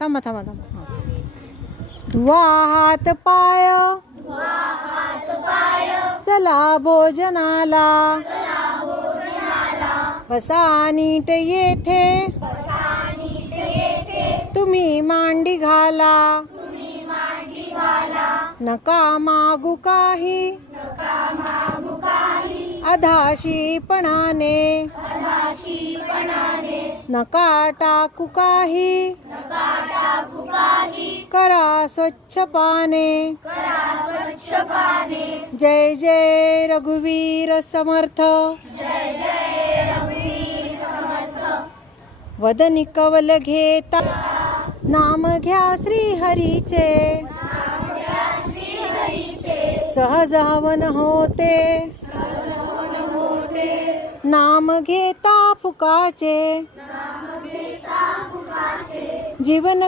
थांबा थांबा थांबा हां. धुवा हात पाय चला भोजनाला, बसा नीट येथे तुम्ही मांडी घाला, नका मागू काही अधाशीपणाने, नका टाकू काही करा स्वच्छ पाने. जय जय रघुवीर समर्थ. वदनी कवल घेता नाम घ्या श्री हरीचे, सहज हवन होते नाम घेता फुकाचे. जीवन